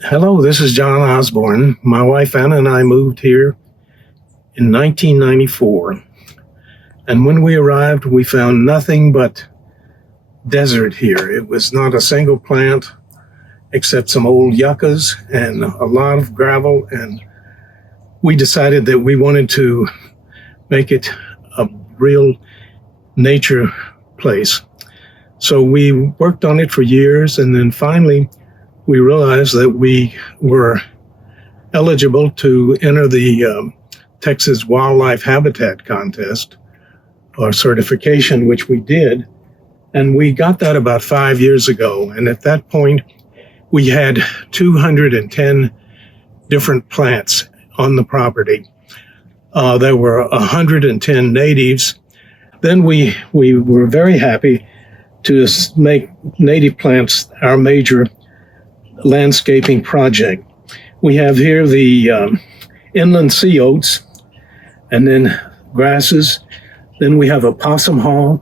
Hello, this is John Osborn. My wife Anna and I moved here in 1994. And when we arrived, we found nothing but desert here. It was not a single plant except some old yuccas and a lot of gravel. And we decided that we wanted to make it a real nature place. So we worked on it for years, and then finally we realized that we were eligible to enter the Texas Wildlife Habitat Contest or certification, which we did. And we got that about 5 years ago. And at that point, we had 210 different plants on the property. There were 110 natives. Then we were very happy to make native plants our major landscaping project. We have here the inland sea oats, and then grasses. Then we have a possum haw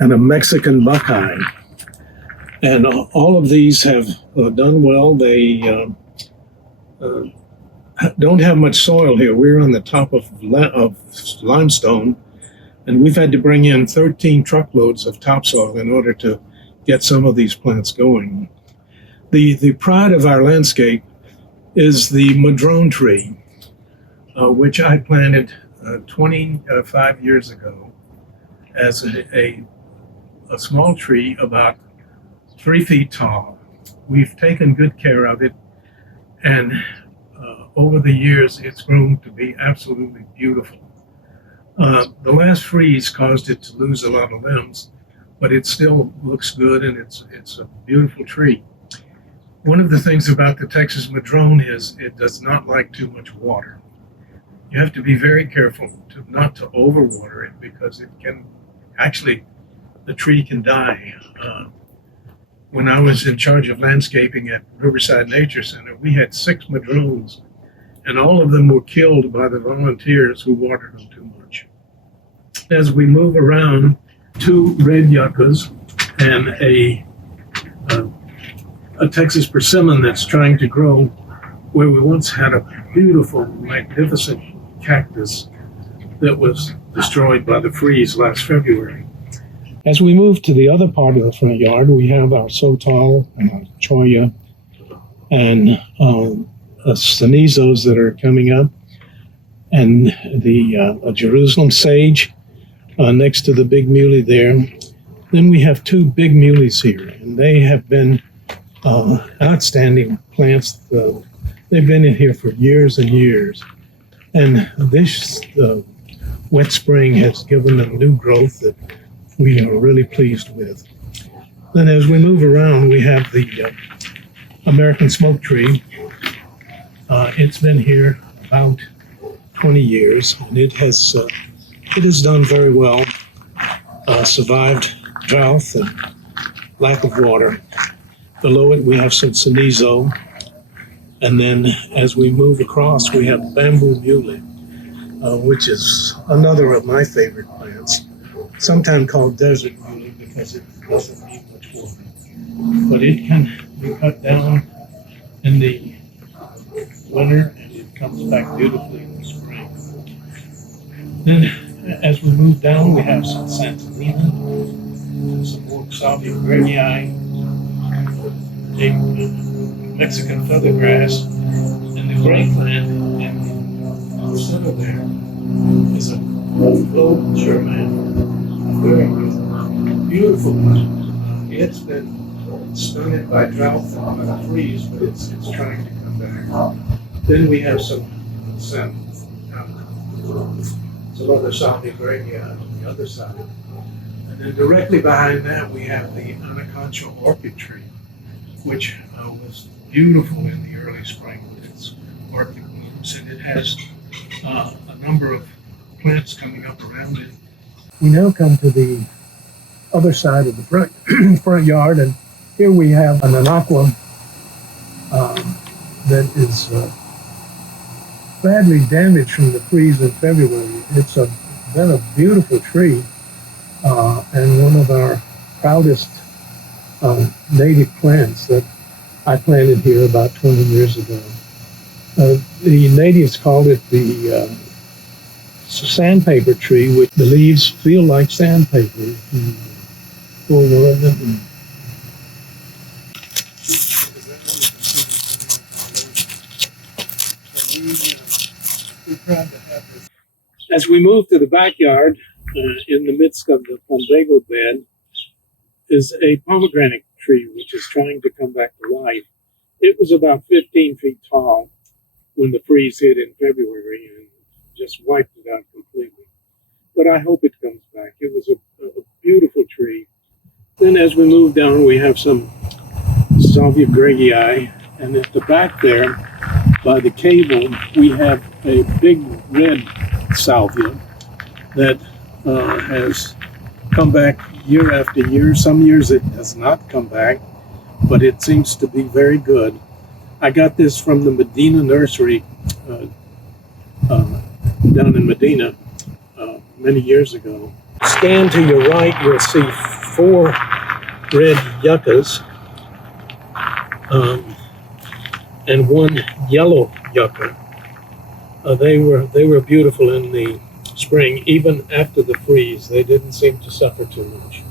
and a Mexican buckeye. And all of these have done well. They don't have much soil here. We're on the top of limestone, and we've had to bring in 13 truckloads of topsoil in order to get some of these plants going. The pride of our landscape is the Madrone Tree, which I planted 25 years ago as a small tree about 3 feet tall. We've taken good care of it, and over the years it's grown to be absolutely beautiful. The last freeze caused it to lose a lot of limbs, but it still looks good, and it's a beautiful tree. One of the things about the Texas Madrone is it does not like too much water. You have to be very careful not to overwater it, because it can actually, the tree can die. When I was in charge of landscaping at Riverside Nature Center, we had 6 madrones, and all of them were killed by the volunteers who watered them too much. As we move around, 2 red yuccas and a Texas persimmon that's trying to grow where we once had a beautiful, magnificent cactus that was destroyed by the freeze last February. As we move to the other part of the front yard, we have our sotal and our cholla and sinizos that are coming up, and the Jerusalem sage next to the big muley there. Then we have 2 big muleys here, and they have been outstanding plants. They've been in here for years and years, and this wet spring has given them new growth that we are really pleased with. Then as we move around, we have the American smoke tree. It's been here about 20 years, and it has done very well, survived drought and lack of water. Below it, we have some cenizo. And then as we move across, we have bamboo muley, which is another of my favorite plants, sometimes called desert muley because it doesn't need much water. But it can be cut down in the winter, and it comes back beautifully in the spring. Then as we move down, we have some Santa Maple, some more Salvia, a Mexican feathergrass, and the gray plant in the center there is a gold German, very beautiful plant. It's been stunted by drought and by freeze, but it's trying to come back. Then we have some other Salvia on the other side. And then directly behind that, we have the Anaconcho orchid tree, which was beautiful in the early spring with its orchid blooms, and it has a number of plants coming up around it. We now come to the other side of the front yard, and here we have an Anaconcho that is badly damaged from the freeze in February. It's been a beautiful tree, and one of our proudest native plants that I planted here about 20 years ago. The natives called it the Sandpaper Tree, which the leaves feel like sandpaper. If you pull one of them. As we move to the backyard, in the midst of the plumbago bed, is a pomegranate tree which is trying to come back to life. It was about 15 feet tall when the freeze hit in February and just wiped it out completely. But I hope it comes back. It was a beautiful tree. Then as we move down, we have some Salvia greggii, and at the back there, by the cable, we have a big red salvia that has come back year after year. Some years it does not come back, but it seems to be very good. I got this from the Medina nursery down in Medina many years ago. Stand to your right, you'll see 4 red yuccas and 1 yellow yucca. They were beautiful in the spring, even after the freeze. They didn't seem to suffer too much.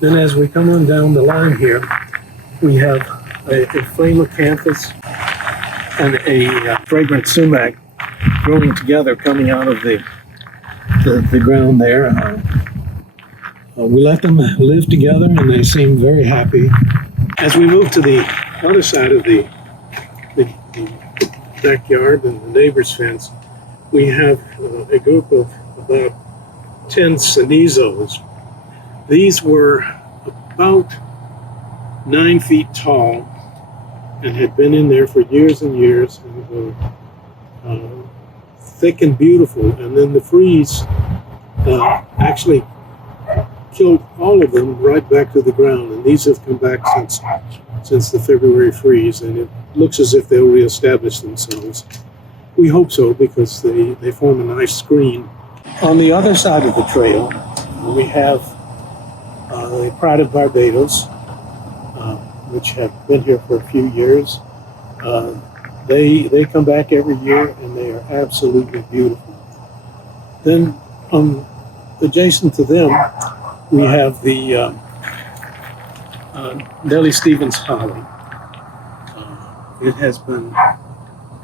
Then as we come on down the line here, we have a flame acanthus and a fragrant sumac growing together, coming out of the ground there. We let them live together and they seem very happy. As we move to the other side of the backyard and the neighbor's fence, we have a group of about 10 sinizos. These were about 9 feet tall and had been in there for years and years, and were thick and beautiful. And then the freeze actually killed all of them right back to the ground. And these have come back since the February freeze, and it looks as if they'll reestablish themselves. We hope so, because they form a nice screen. On the other side of the trail, we have the pride of Barbados, which have been here for a few years. They come back every year, and they are absolutely beautiful. Then, adjacent to them, we have the Nellie Stevens holly. It has been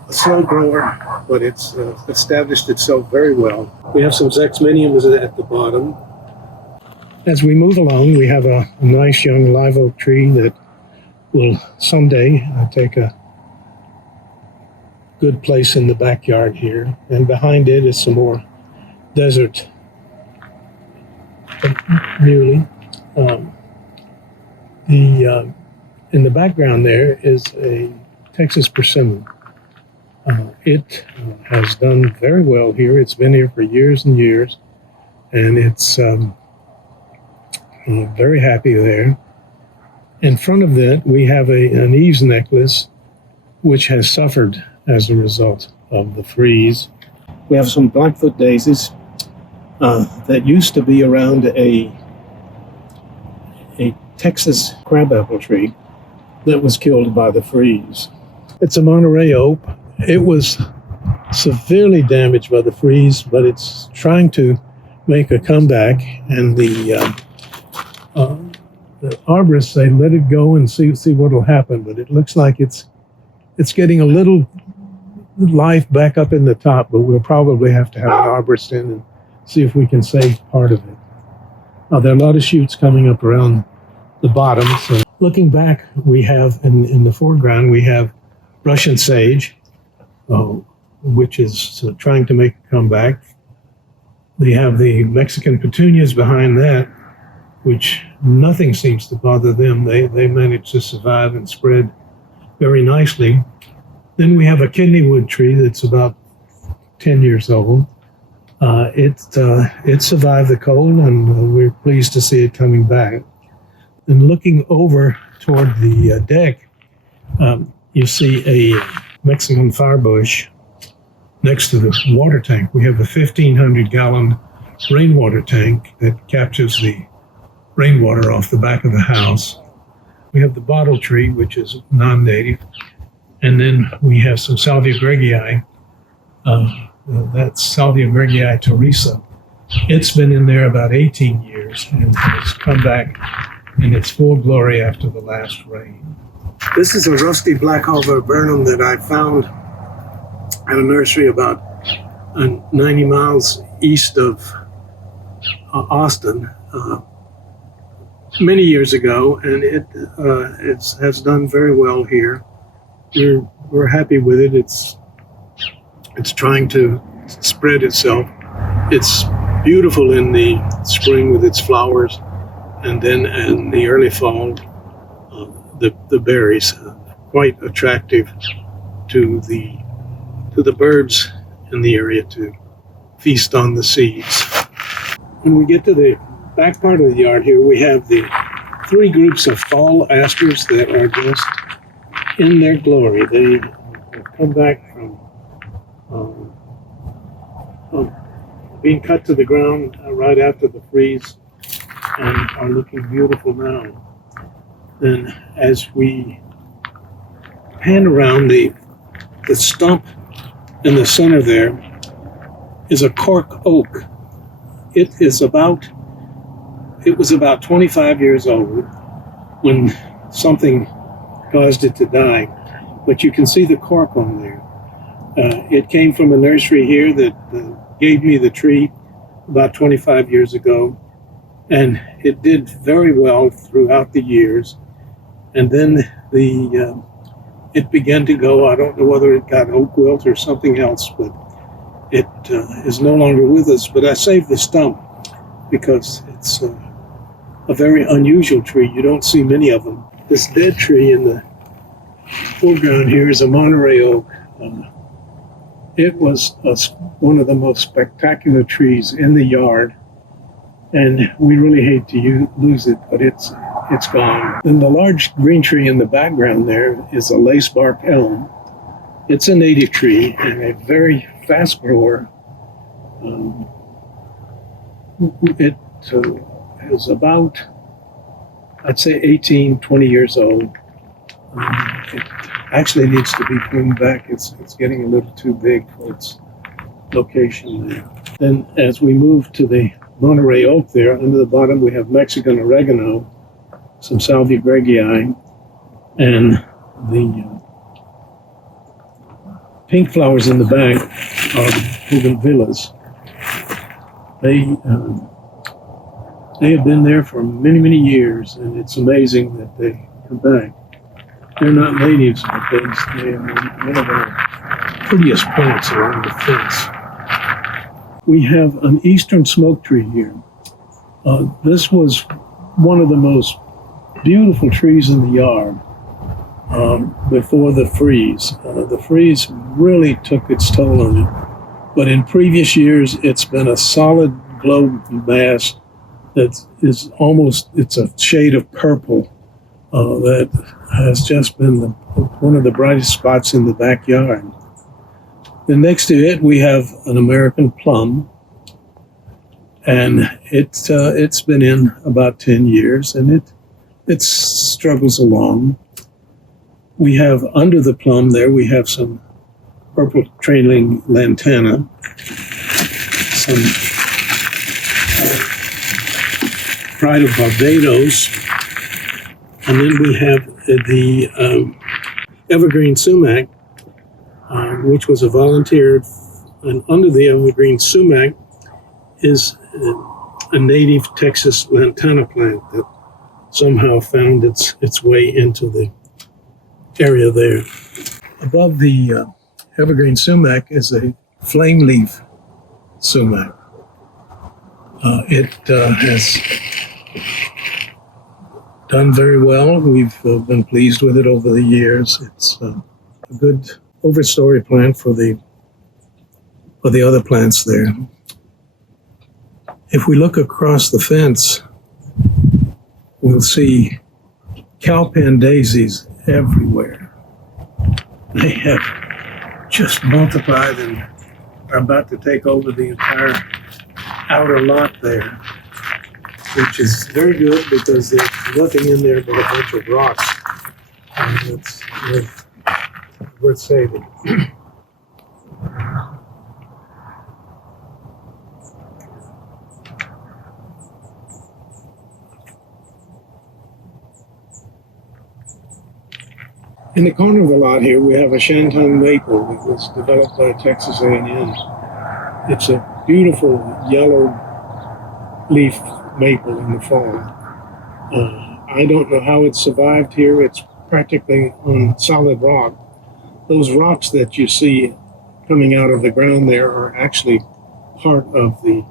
a slow grower, but it's established itself very well. We have some Zexminiums at the bottom. As we move along, we have a nice young live oak tree that will someday take a good place in the backyard here. And behind it is some more desert muley. In the background there is a Texas persimmon. It has done very well here. It's been here for years and years, and it's very happy there. In front of that, we have an eaves necklace, which has suffered as a result of the freeze. We have some Blackfoot daisies that used to be around a Texas crabapple tree that was killed by the freeze. It's a Monterey Oak. It was severely damaged by the freeze, but it's trying to make a comeback, and the arborists say let it go and see what will happen, but it looks like it's getting a little life back up in the top, but we'll probably have to have an arborist in and see if we can save part of it. There are a lot of shoots coming up around the bottom. So looking back, we have in the foreground, we have Russian sage, which is trying to make a comeback. We have the Mexican petunias behind that, which nothing seems to bother them. They manage to survive and spread very nicely. Then we have a kidneywood tree that's about 10 years old. It survived the cold, and we're pleased to see it coming back. And looking over toward the deck, you see a Mexican firebush next to the water tank. We have a 1,500-gallon rainwater tank that captures the rainwater off the back of the house. We have the bottle tree, which is non-native. And then we have some Salvia greggii. That's Salvia greggii teresa. It's been in there about 18 years and has come back in its full glory after the last rain. This is a rusty black Burnham that I found at a nursery about 90 miles east of Austin many years ago, and it has done very well here. We're happy with it. It's trying to spread itself. It's beautiful in the spring with its flowers, and then in the early fall, the berries, quite attractive to the birds in the area to feast on the seeds. When we get to the back part of the yard here, we have the 3 groups of fall asters that are just in their glory. They have come back from being cut to the ground right after the freeze and are looking beautiful now. Then as we pan around, the stump in the center there is a Cork Oak. It was about 25 years old when something caused it to die, but you can see the cork on there. It came from a nursery here that gave me the tree about 25 years ago, and it did very well throughout the years. And then it began to go. I don't know whether it got oak wilt or something else, but it is no longer with us. But I saved the stump because it's a very unusual tree. You don't see many of them. This dead tree in the foreground here is a Monterey Oak. It was one of the most spectacular trees in the yard, and we really hate to lose it, but it's gone. And the large green tree in the background there is a lace bark elm. It's a native tree and a very fast grower. It is about, I'd say 18, 20 years old. It actually needs to be pruned back. It's getting a little too big for its location there. Then as we move to the Monterey Oak there, under the bottom we have Mexican oregano, some Salvia greggii, and the pink flowers in the back are bougainvilleas. They have been there for many, many years, and it's amazing that they come back. They're not natives, but they are one of our prettiest plants along the fence. We have an eastern smoke tree here. This was one of the most beautiful trees in the yard before the freeze. The freeze really took its toll on it, but in previous years, it's been a solid globe mass that is almost, it's a shade of purple that has just been one of the brightest spots in the backyard. Then next to it, we have an American plum, and it's been in about 10 years, and it struggles along. We have under the plum there, we have some purple trailing lantana, some pride of Barbados, and then we have the Evergreen Sumac, which was a volunteer, and under the Evergreen Sumac is a native Texas lantana plant that somehow found its way into the area there. Above the Evergreen Sumac is a flame leaf sumac. It has done very well. We've been pleased with it over the years. It's a good overstory plant for the other plants there. If we look across the fence, we'll see Cowpen Daisies everywhere. They have just multiplied and are about to take over the entire outer lot there, which is very good because there's nothing in there but a bunch of rocks. And it's worth saving. In the corner of the lot here, we have a Chanting Maple that was developed by Texas A&M. It's a beautiful yellow leaf maple in the fall. I don't know how it survived here. It's practically on solid rock. Those rocks that you see coming out of the ground there are actually part of the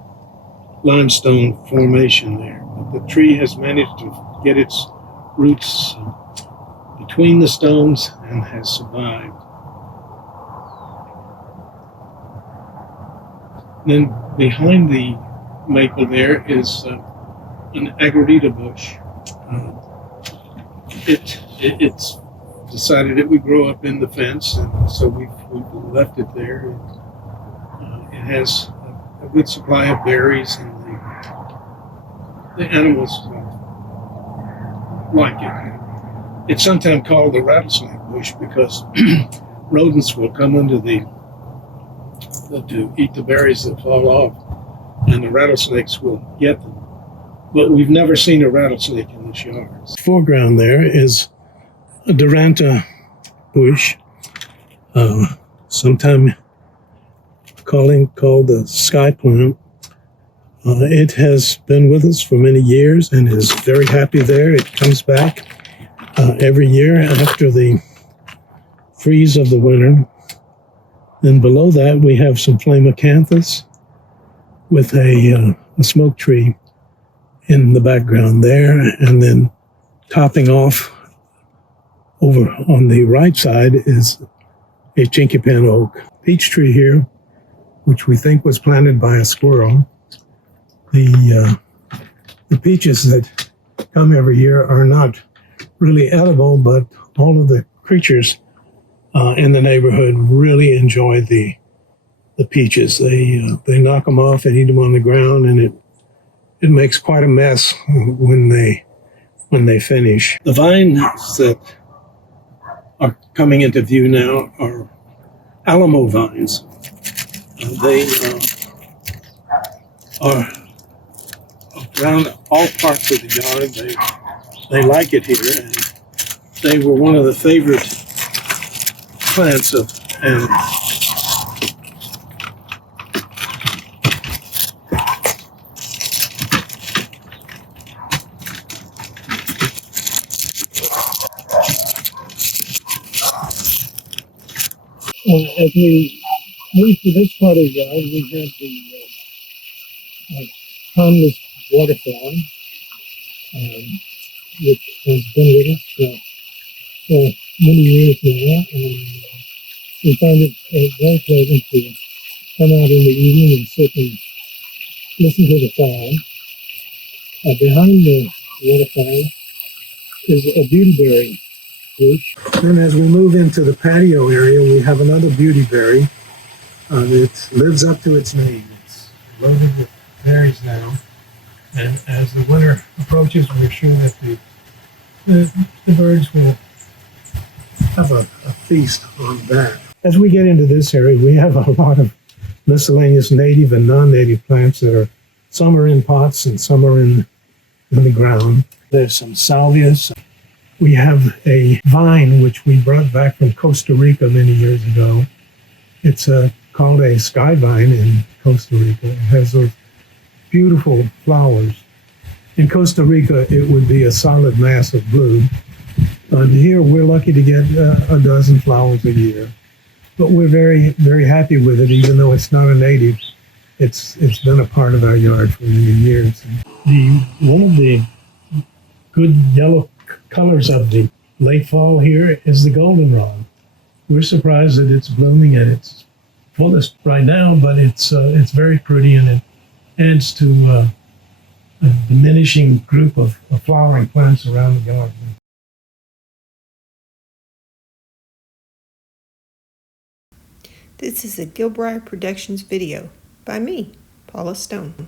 limestone formation there. But the tree has managed to get its roots between the stones and has survived. Then behind the maple there is an Evergreen Bush. It's decided it would grow up in the fence, and so we've left it there. It has a good supply of berries, and the animals like it. It's sometimes called the rattlesnake bush because rodents will come under to eat the berries that fall off, and the rattlesnakes will get them. But we've never seen a rattlesnake in this yard. Foreground there is a Duranta Bush, sometimes called the sky plum. It has been with us for many years and is very happy there. It comes back every year after the freeze of the winter. Then below that we have some flame acanthus with a smoke tree in the background there, and then topping off over on the right side is a Cowpen Oak. Peach tree here, which we think was planted by a squirrel. The peaches that come every year are not really edible, but all of the creatures in the neighborhood really enjoy the peaches. They knock them off and eat them on the ground, and it makes quite a mess when they finish. The vines that are coming into view now are Alamo vines. They are around all parts of the yard. They like it here, and they were one of the favorite plants of animals. As we move to this part of the yard, we have the harmless waterfly, which has been with us for many years now, and we find it very pleasant to come out in the evening and sit and listen to the sound. Behind the waterfly is a beautyberry bush. Then as we move into the patio area, we have another beautyberry. It lives up to its name. It's loaded with berries now. And as the winter approaches, we're sure that the birds will have a feast on that. As we get into this area, we have a lot of miscellaneous native and non-native plants that are, some are in pots and some are in the ground. There's some salvias. We have a vine which we brought back from Costa Rica many years ago. It's called a sky vine in Costa Rica. It has those beautiful flowers. In Costa Rica, it would be a solid mass of blue. Here, we're lucky to get a dozen flowers a year. But we're very, very happy with it, even though it's not a native. It's been a part of our yard for many years. One of the good yellow colors of the late fall here is the goldenrod. We're surprised that it's blooming at its fullest right now, but it's very pretty, and it adds to a diminishing group of flowering plants around the garden. This is a Gilbride Productions video by me, Paula Stone.